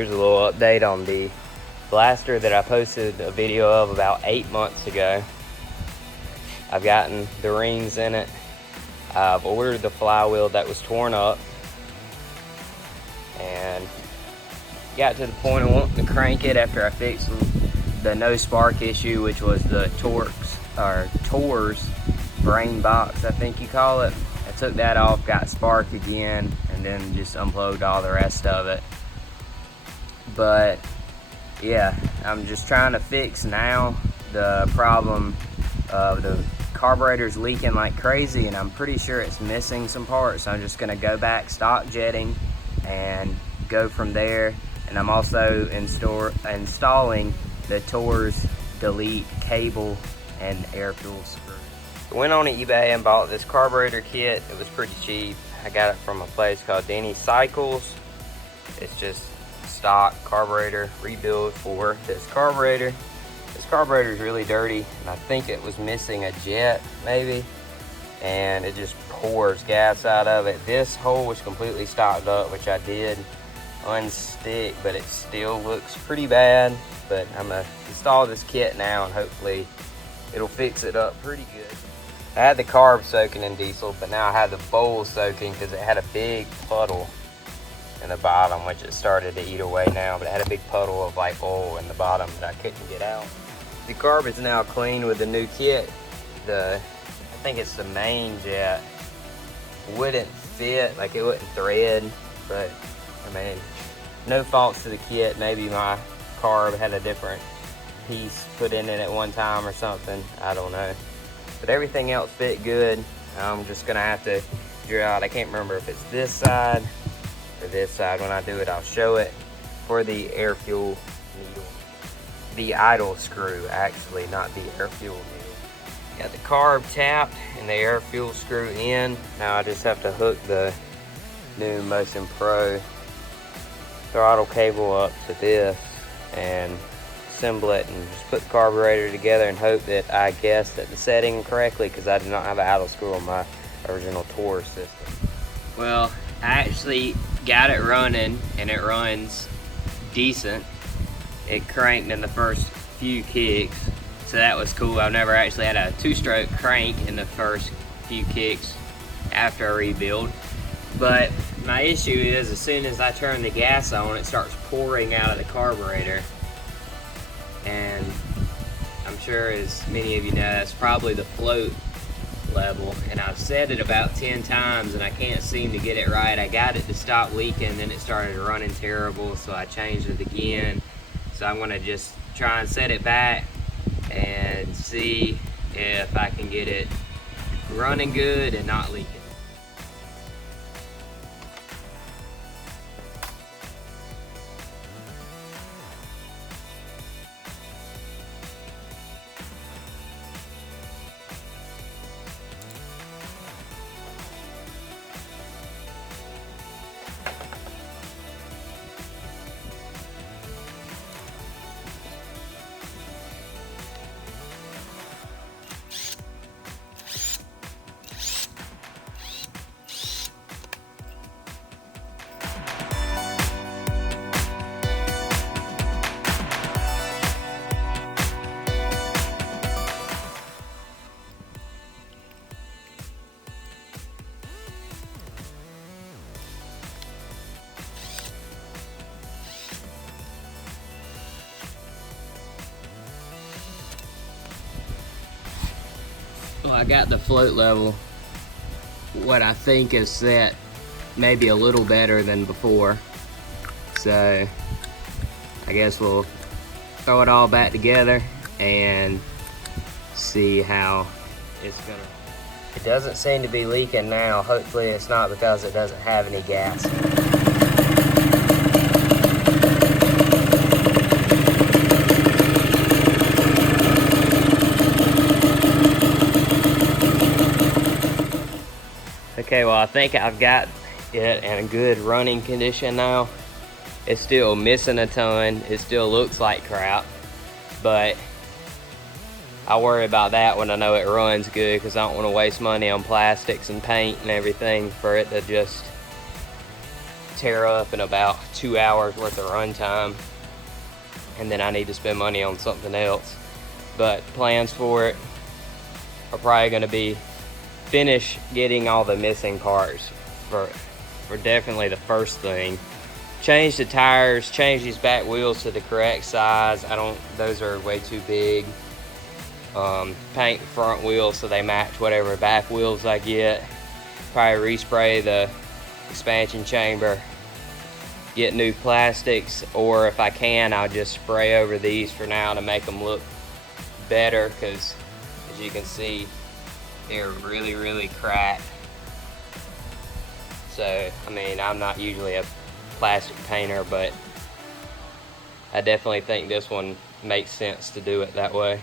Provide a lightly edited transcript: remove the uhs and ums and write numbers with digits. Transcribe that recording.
Here's a little update on the blaster that I posted a video of about 8 months ago. I've gotten the rings in it. I've ordered the flywheel that was torn up, and got to the point of wanting to crank it after I fixed the no spark issue, which was the Tor's brain box, I think you call it. I took that off, got sparked again, and then just unplugged all the rest of it. But yeah, I'm just trying to fix now the problem of the carburetor's leaking like crazy, and I'm pretty sure it's missing some parts. So I'm just gonna go back stock jetting and go from there. And I'm also installing the Tor's delete cable and air fuel screw. I went on eBay and bought this carburetor kit. It was pretty cheap. I got it from a place called Denny Cycles. It's just stock carburetor rebuild for this carburetor. This carburetor is really dirty, and I think it was missing a jet maybe, and it just pours gas out of it. This hole was completely stopped up, which I did unstick, but it still looks pretty bad. But I'm gonna install this kit now, and hopefully it'll fix it up pretty good. I had the carb soaking in diesel, but now I have the bowl soaking because it had a big puddle in the bottom, which it started to eat away now, but it had a big puddle of like oil in the bottom that I couldn't get out. The carb is now clean with the new kit. I think it's the main jet wouldn't fit, like it wouldn't thread, but I mean, no faults to the kit. Maybe my carb had a different piece put in it at one time or something, I don't know. But everything else fit good. I'm just gonna have to figure out, I can't remember if it's this side or this side. When I do it, I'll show it. For the air fuel needle, the idle screw actually, not the air fuel needle. Got the carb tapped and the air fuel screw in. Now I just have to hook the new Motion Pro throttle cable up to this and assemble it, and just put the carburetor together and hope that I guessed at the setting correctly, because I did not have an idle screw on my original Tor system. Well, I actually got it running, and it runs decent. It cranked in the first few kicks, so that was cool. I've never actually had a two-stroke crank in the first few kicks after a rebuild. But my issue is, as soon as I turn the gas on, it starts pouring out of the carburetor. And I'm sure, as many of you know, that's probably the float level. And I've set it about 10 times and I can't seem to get it right. I got it to stop leaking, then it started running terrible, so I changed it again. So I'm gonna just try and set it back and see if I can get it running good and not leaking. Well, I got the float level, what I think is set, maybe a little better than before. So I guess we'll throw it all back together and see how it's gonna. It doesn't seem to be leaking now. Hopefully it's not because it doesn't have any gas. Okay, well, I think I've got it in a good running condition now. It's still missing a ton. It still looks like crap, but I worry about that when I know it runs good, because I don't want to waste money on plastics and paint and everything for it to just tear up in about 2 hours worth of run time, and then I need to spend money on something else. But plans for it are probably going to be finish getting all the missing parts for definitely the first thing. Change the tires, change these back wheels to the correct size. Those are way too big. Paint front wheels so they match whatever back wheels I get. Probably respray the expansion chamber, get new plastics, or if I can, I'll just spray over these for now to make them look better, because as you can see, they're really cracked. So, I mean, I'm not usually a plastic painter, but I definitely think this one makes sense to do it that way.